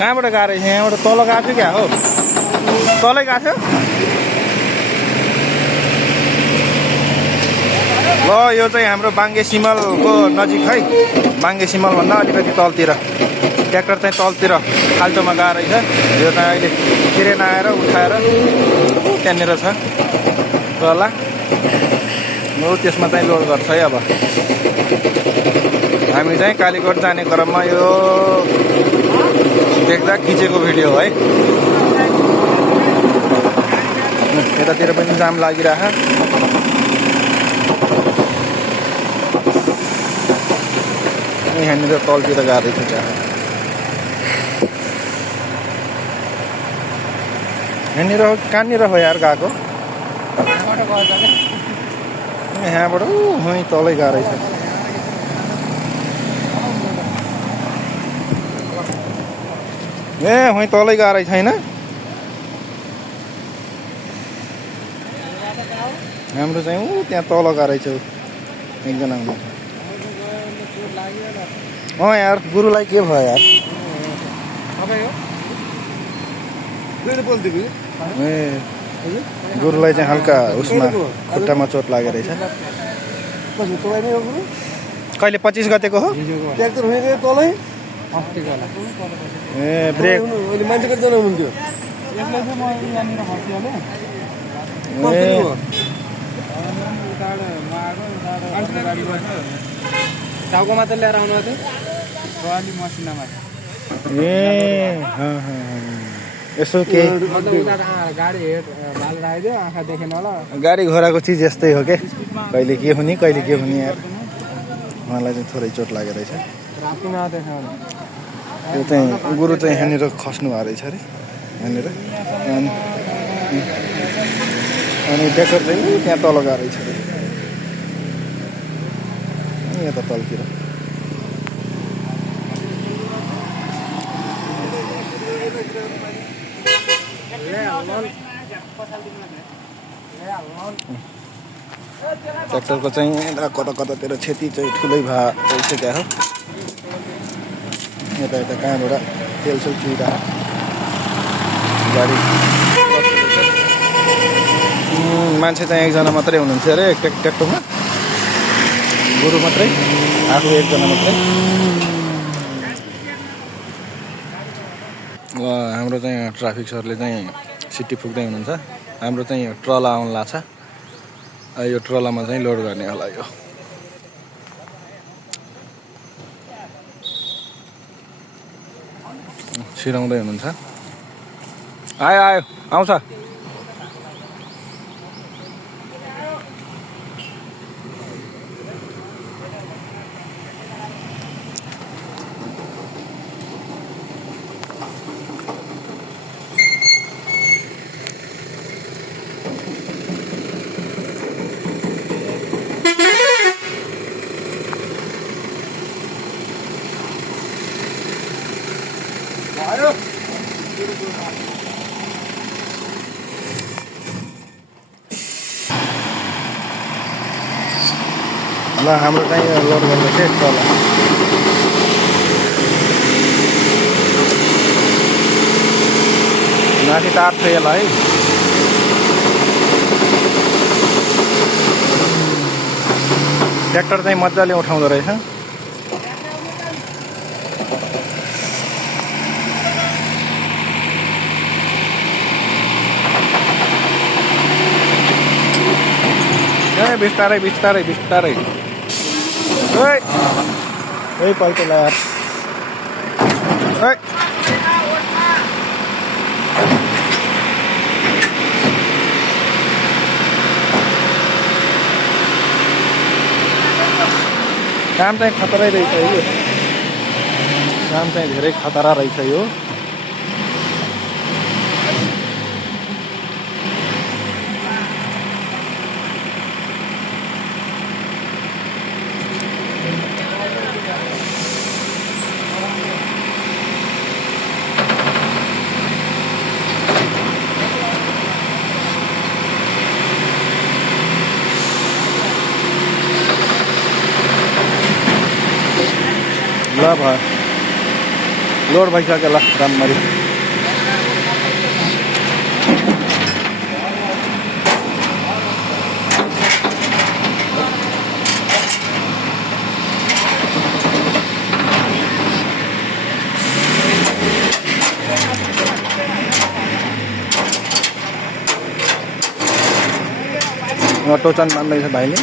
कहाँबाट गएको रहेछ यहाँबाट तल गएको थियो क्या हो तलै गएको थियो ल यो चाहिँ हाम्रो बाङ्गे सिमलको नजिक है बाङ्गे सिमलभन्दा अलिकति तलतिर ट्र्याक्टर चाहिँ तलतिर खाल्टोमा गएको रहेछ यो चाहिँ अहिले किरेन आएर उठाएर त्यहाँनिर छ ल त्यसमा चाहिँ लोड गर्छ है अब हामी चाहिँ कालीकोट जाने क्रममा यो देख्दा खिचेको भिडियो है यतातिर पनि जाम लागिरह यहाँनिर तलतिर गएको रहेछ क्या यहाँनिर कहाँनिर हो यार गएको यहाँबाट वहीँ तलै गएको रहेछ ए वहीँ तलै गएको रहेछ होइन हाम्रो चाहिँ त्यहाँ तल गएको रहेछ एकजना हुनुहुन्छ यार गुरुलाई के भयो यार ए गुरुलाई चाहिँ हल्का उसमा खुट्टामा चोट लागेको रहेछ कहिले 25 गतेको हो ए ब्रेक टाउको मात्र ल्याएर आउनु थियो अलि मसिनामा ए यसो के गाडी हेड भाल राख्यो आँखा देखेन होला गाडी घोडाको चिज यस्तै हो के कहिले के हुने यार मलाई चाहिँ थोरै चोट लागेको रहेछ यो चाहिँ गुरु चाहिँ यहाँनिर खस्नु भएको रहेछ अरे यहाँनिर अनि ट्र्याक्टर चाहिँ त्यहाँ तल गएको रहेछ अरे यता तलतिर ट्र्याक्टरको चाहिँ कता कतातिर क्षति चाहिँ ठुलै भएछ क्या हो यता यता कहाँबाट तेलसेल चुइरहेको गाडी मान्छे चाहिँ एकजना मात्रै हुनुहुन्छ अरे ट्र्याक्टरमा गुरु मात्रै आफू एकजना मात्रै हाम्रो चाहिँ ट्राफिक सरले चाहिँ सिटी फुक्दै हुनुहुन्छ हाम्रो चाहिँ ट्रला आउनु लाग्छ यो ट्रलामा चाहिँ लोड गर्ने होला यो छिराउँदै हुनुहुन्छ आयो आउँछ ल हाम्रो चाहिँ लोड गर्दैछ ट्रला माथि तार छ यसलाई है ट्र्याक्टर चाहिँ मजाले उठाउँदो रहेछ बिस्तारै बिस्तारै बिस्तारै पैसा यार काम चाहिँ खतरै रहेछ यो काम चाहिँ धेरै खतरा रहेछ यो ल भयो लोड भइसक्यो ल राम्ररी। टोचन मान्दैछ भाइले।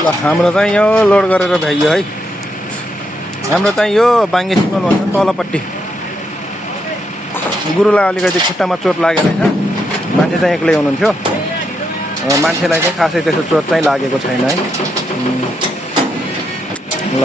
ल हाम्रो चाहिँ यो लोड गरेर भ्याइयो है। हाम्रो चाहिँ यो बाङ्गे सिमल भन्दा तलपट्टि गुरुलाई अलिकति खुट्टामा चोट लागेको रहेछ। मान्छे चाहिँ एक्लै हुनुहुन्थ्यो। मान्छेलाई चाहिँ खासै त्यस्तो चोट चाहिँ लागेको छैन है। ल